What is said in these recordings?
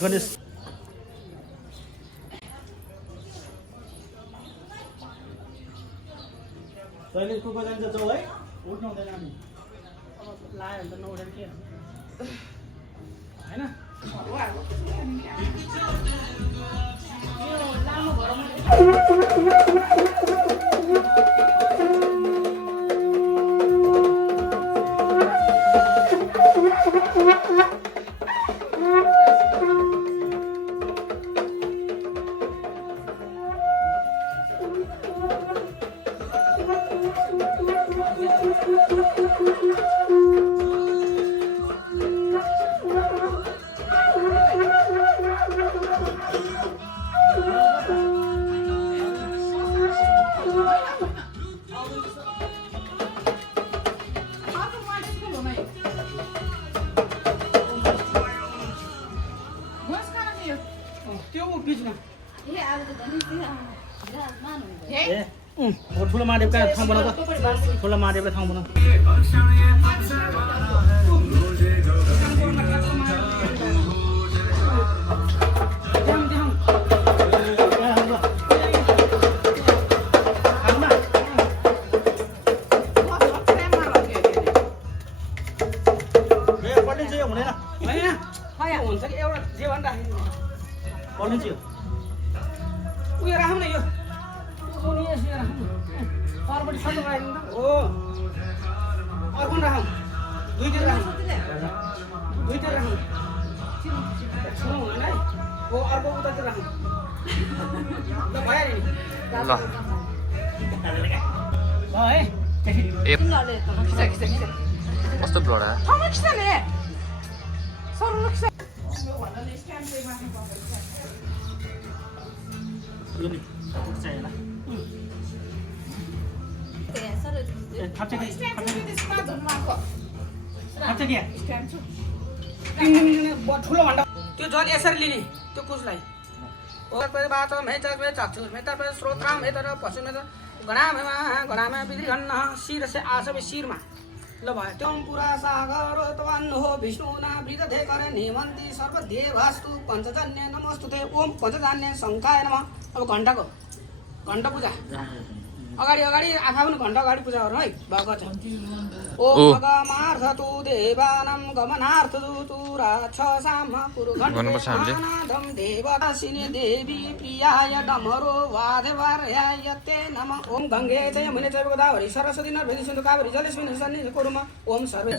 गणेश तैँले को जान्छ जाऊ है उठ्नु हुँदैन हामी अब लायो भने त नउठेर के हैन लामो घरमा ठुलो महादेव कहाँ ठाउँ बनाउँछ ठुलो महादेवले ठाउँ बनाउँछ कस्तो ब्लड आयो ठुलो भन्दा त्यो झन् यसरी लिने त्यो कुसलाई श्रोत्राम घडामा विधिघन्न शिर से आसवे शिरमा ल भयो त्यो पुरा सागर तवान् हो विष्णुना वृद्धे करे निमन्ति सर्वदेवास्तु पञ्चजन्य नमस्तुते ओम पञ्चजन्य शङ्काय नमः। अब घण्टाको घण्टा पूजा अगाडि अगाडि आफ्नो घण्टा अगाडि पूजा गर्नु है भएको छ ओम गमार्थ तु देवानां गमनार्थ तु राक्ष साम पुरु घण्टानादं देवदासिनी देवी प्रियाय डमरो वादेवार्याय ते नमः। ओम गंगे च यमुने चैव गोदावरी सरस्वती नर्मदे सिन्धु कावेरी जलेस्मिन् सन्निधिं कुरुम ओम सर्वे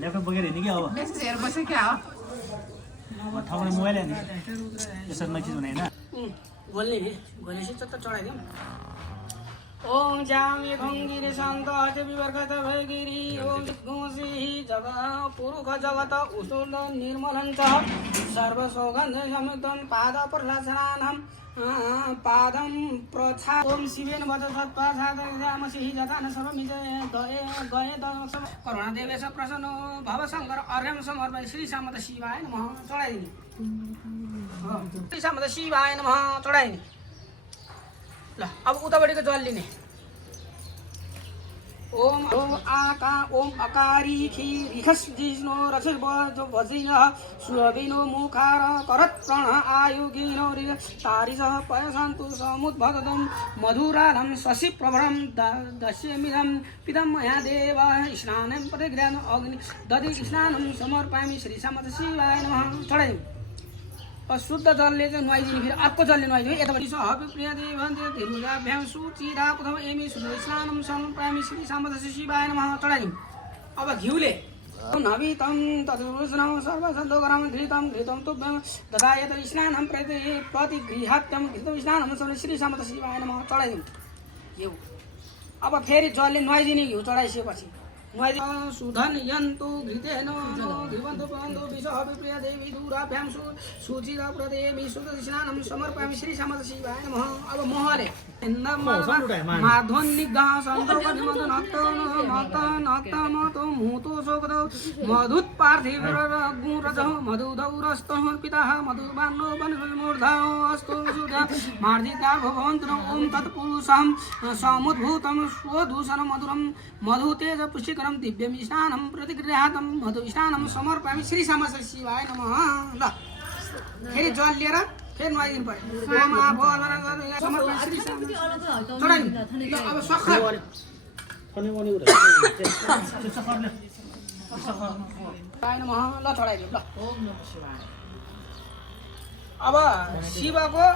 ल्यापटप बोकेर हिँड्ने कि अब ठाउँमा मोबाइल हाल्ने यसरी नचिज भने होइन घोल्ने घोलेपछि चट्ट चढाइदिउँ। ओम जामी घङ्गिरी शान्त अच विवर्गत भयगिरी ओम घोषी जग पुरुष जगत उसूल निर्मलं च सर्वसौगन्ध समुद्रं पाद प्रलासनानां पादं प्रछा ओम शिवेन वद तत्पासादयामसि जतान सर्वमिजय गए दशम करुणा देवेश प्रसन्नो भव शङ्कर अर्घ्यं समर्पय श्री सामत शिवाय नमः चढाइदिने श्री सामत शिवाय नमः चढाइदिने। ल अब उतापट्टिको जल लिने ओम ओम अकारी खीरिखस जिष्णो रसवजिनः सुरविनो मुखार करत् प्रण आयुगिनो तारिसः पयसन्तु समुद्भगतं मधुरालं शशि प्रभरं दस्यमिदं पिदं मया देव स्नानं प्रतिगृहं अग्नि दधि स्नानं समर्पयामि श्री समत शिवाय नमः चढाइदिउँ। शुद्ध जलले चाहिँ नुहाइदिने फेरि अर्को जलले नुहाइदिने यतापट्टि प्रिय देवन्ते तिरुजाभ्याम सुचिरा प्रथम एमी स्नानम समर्पयामि श्री साम्बदस्य शिवाय नमः चढाइदिउँ। अब घिउले नवीतं तत्पुरुषं सर्वसन्तोकरं घृतं घृतं तुभ्यं तथा यत स्नानं प्रतिगृहात्यं घृतं स्नानं श्री साम्बदस्य शिवाय नमः चढाइदिउँ घिउ। अब फेरि जलले नुहाइदिने घिउ चढाइसकेपछि सुधन यन्तु घृतेन घृवन्तु पवन्तु विषः विप्रिय देवी दूराभ्यां सुचिरा प्रदेवी शुद्ध स्नानं समर्पयामि श्री साम्बदस्य शिवाय नमः। अब महले माध्वनिग्धः सन्तोषमधु नक्तमतो मुतो शोकदौ मधुत्पार्थिवरगुरजः मधुधौरस्तः पितः मधुबान्नो वनमूर्धौ अस्तु सुधा मार्जिता भवन्तु ॐ तत्पुरुषं समुद्भूतं स्वदूषण मधुरं मधुतेज पुष्टिकरं दिव्यं स्नानं प्रतिगृहातं मधु स्नानं समर्पयामि श्री साम्बदस्य शिवाय नमः। ल फेरि जल लिएर फेरि नुहाइदिनु पर्यो। अब सक्खर ल चढाइदिउँ ल। अब शिवको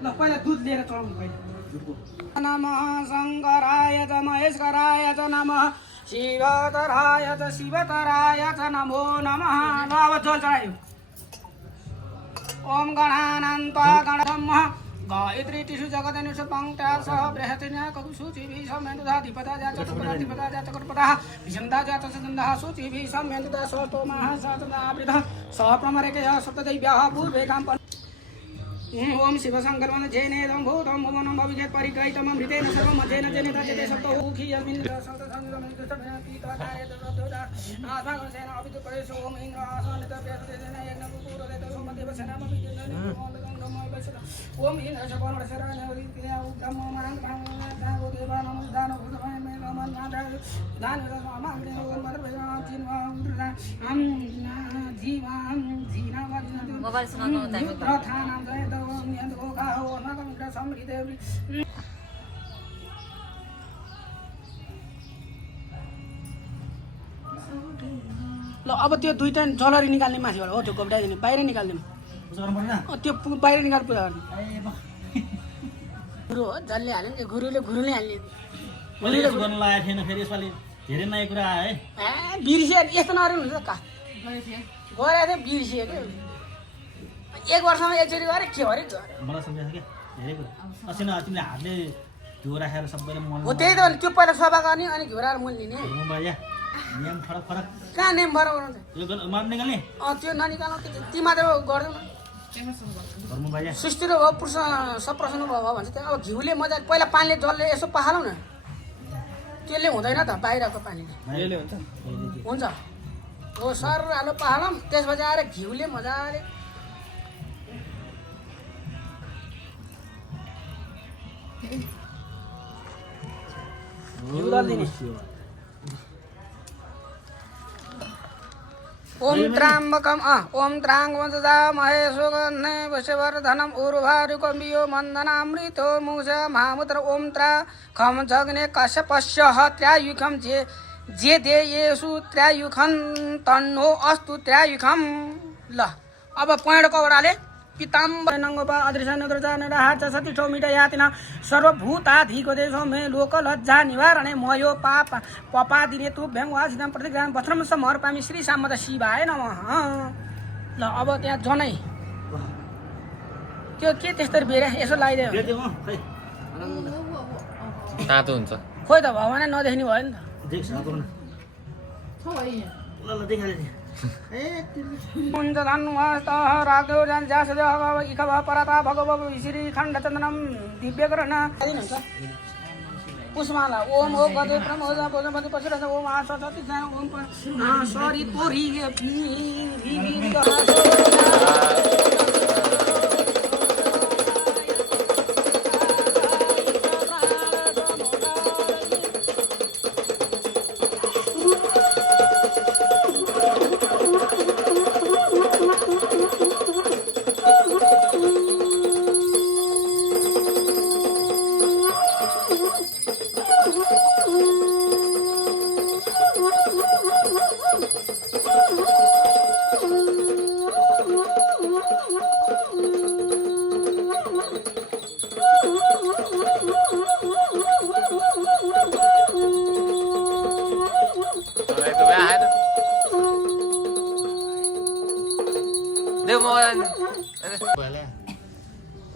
ल पहिला दुध लिएर चढाउनु पर्यो। नमः शङ्कराय च महेश्वराय च नमः शिवतराय च शिवतराय च नमो नमः। ल अब जल चढायो। ओम गणानान्त्वा गणब्रह्म गायत्री टिषु जगदनुष पंक्त्या सह बृहतिन्या ककुशुचिभिः सम्यन्त्वा धिपदा जाचकर्पदा जाचकर्पदाः विशन्दा जातसन्दः शुचिभिः सम्यन्त्वा स्वतोमाः सातदावृतः सप्रमरेकया सप्तदैव्याः पूर्वेकां ओम शिवशङ्करवन् जैनेदं भूतं भुवनं भविष्यत् परिग्रहीतममृतेन सर्वं अजेन जनित जते सप्तौखी यस्मिन् ओम ओम इंद्र शपर्ण शरण ब्रह्म महान ब्रह्म देवा नमो दान भगवान में नमन दान मांगने ओम मदर भगवान तीन हम जीवान जीना मोबाइल सुनाउनु होता है प्रथा नाम जय दवम यन्दो गाओ नगम समृद्धि ल। अब त्यो दुईटा जलरी निकाल्ने माथिबाट हो त्यो गोब्डाइदिने बाहिर निकाल्दिनु त्यो बाहिर निकाल पूजा गर्ने गुरु हो जसले हाल्यो नि गुरुले हाल्ने गर्न लागेको थिएन फेरि यसपालि धेरै नयाँ कुरा आयो है। बिर्सियो यस्तो नगरेको हुन्छ का गरेको थियो बिर्सियो क्या 1 वर्षमा एकचोटि गरे के हरे मलाई सम्झाएको क्या धेरै कुरा असिन तिमीले हातले घिउ राखेर सबैले मल हो त्यही त त्यो पहिला सफा गर्ने अनि घिउ राखेर मल लिने नियम फरक फरक कहाँ नेम बराबर हुन्छ यो मान निकाल्ने त्यो ननिकाल्नु ती मात्र गर्दैन सृष्टि र भयो पुरुष सब प्रसन्न भयो भन्छ त्यो। अब घिउले मजा पहिला पानीले जलले यसो पखालौँ न त्यसले हुँदैन त बाहिरको पानीले हुन्छ हो सर हालो पखालौँ त्यसपछि आएर घिउले मजाले घिउ दल्दिने। ओम त्र्यम्बकम ओम त्राङ्गमजदा महेशोगन्धे वशवर्धनम उर्वारुकम्बियो मन्दनामृतो मुष महामुद्र ओम त्रा खम जग्ने कश्यपस्य त्र्यायुखम जे दे येषु त्र्यायुखं तन्नो अस्तु त्र्यायुखम। ल अब पॉइन्ट कवडाले पिताम्बर नङ्गोपा अदृशनद्रजानराहाच सती ठौमिट यातिना सर्वभूताधिको देशो मे लोकलज्जा निवारणे मयो पाप पपादिने तुभ्यं वासितं प्रतिग्रहं वस्त्रं समर्पयामि श्री साम्बद शिवाय नमः। ल अब त्यहाँ जनै त्यो के त्यस्तरी बेरे यसो लगाइदियो तातो हुन्छ खोइ त भगवान नदेख्ने भयो नि त ल ल देखाले नि ए मुञ्च धन्वस्तः राधो जासद इखव परता भगवव श्री खण्ड चन्दनम दिव्यकरण पुष्पमाला ओम ओम गदे प्रमोद भोजपति पशुरथ ओम आसति ओम सरी तोरी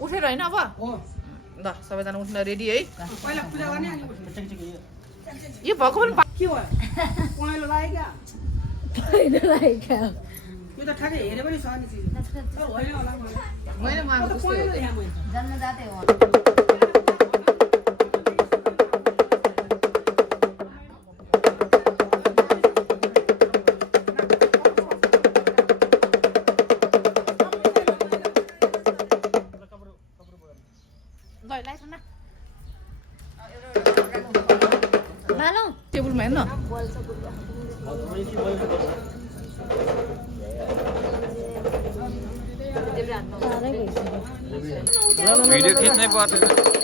उठेर होइन अब ल सबैजना उठ्न रेडी है पहिला पूजा गर्ने अनि यो भगवान के भयो पहेँलो लाग्यो क्या यो त ठ्याक्कै हेरे पनि सहने चिज हो होइन होला मैले मागेको जस्तो हो जन्मजातै हो टेबलमा हेर्न भिडियो खिच्नै पर्छ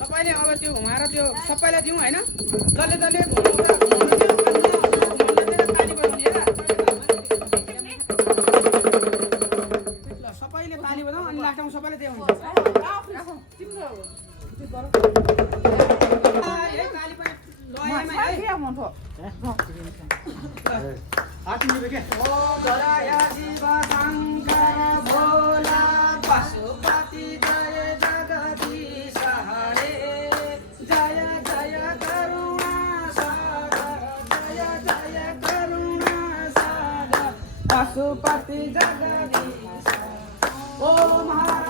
सबैले अब त्यो घुमाएर त्यो सबैलाई दिउँ होइन जसले जसले सबैले ताली बजाउँ अनि लास्टमा सबैले त्यो हुन्छ पशुपति जय जगदीश हरे जय जय करुणा सागर जय जय करुणा सागर पशुपति जगदीश ओम हर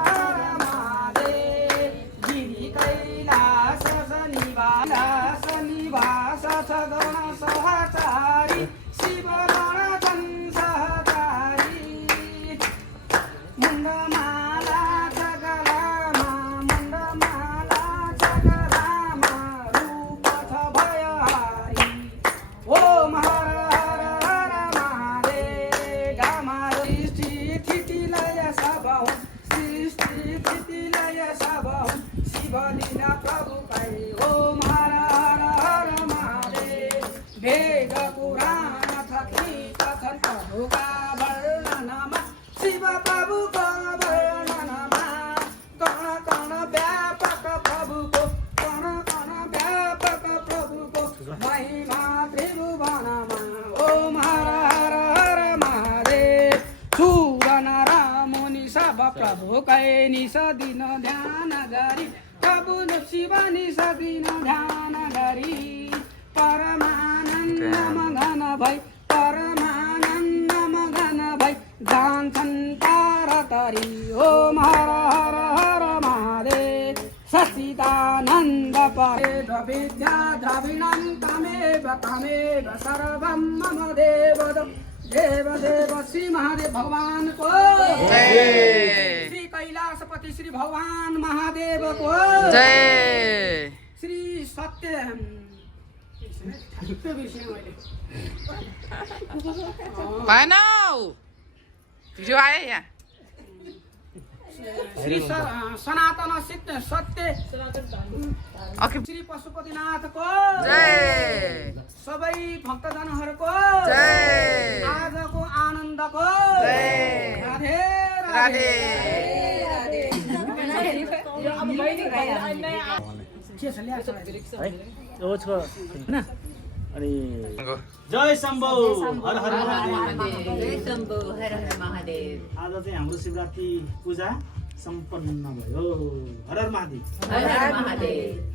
हर महादेव गिरि कैलास निवास निवास सगुण सहचारी शिव गण सहचारी मुण्डमाला जगलामा रूप छ भयहारी ओम हर हर हर महादेव गामा सृष्टि स्थिति लय सबहु सृष्टि स्थिति लय सबहु शिवलीला प्रभु कै ओम हर हर हर महादेव वेद पुराण थकी कथन प्रभुका वर्णनमा शिव प्रभुको वर्णनमा कण कण व्यापक प्रभुको कण कण व्यापक प्रभुको महिमा त्रिभुवनमा ओम हर हर हर महादेव सुर नर मुनि सब प्रभुकै निस दिन ध्यान गरी प्रभु शिव निस दिन ध्यान गरी परमानन्द मगन भई परमानन्द मगन भई जान्छन् तारतरी ओम हर हर हर महादेव सच्चिदानन्द परेद विद्या द्रविणं तमेव तमेव सर्वं मम देव देव देव श्री महादेव भगवान को श्री कैलाश श्री भगवान महादेवको जय श्री सत्य भएन भिडियो आयो यहाँ श्री सनातन सत्य श्री पशुपतिनाथको जय सबै भक्तजनहरूको जय आजको आनन्दको जय राधे राधे के छ ल्याएको छ? है यो छ हैन अनि जय शम्भो हर हर महादेव जय शम्भो हर हर महादेव। आज चाहिँ हाम्रो शिवरात्रि पूजा सम्पन्न भयो हर हर महादेव हर हर महादेव।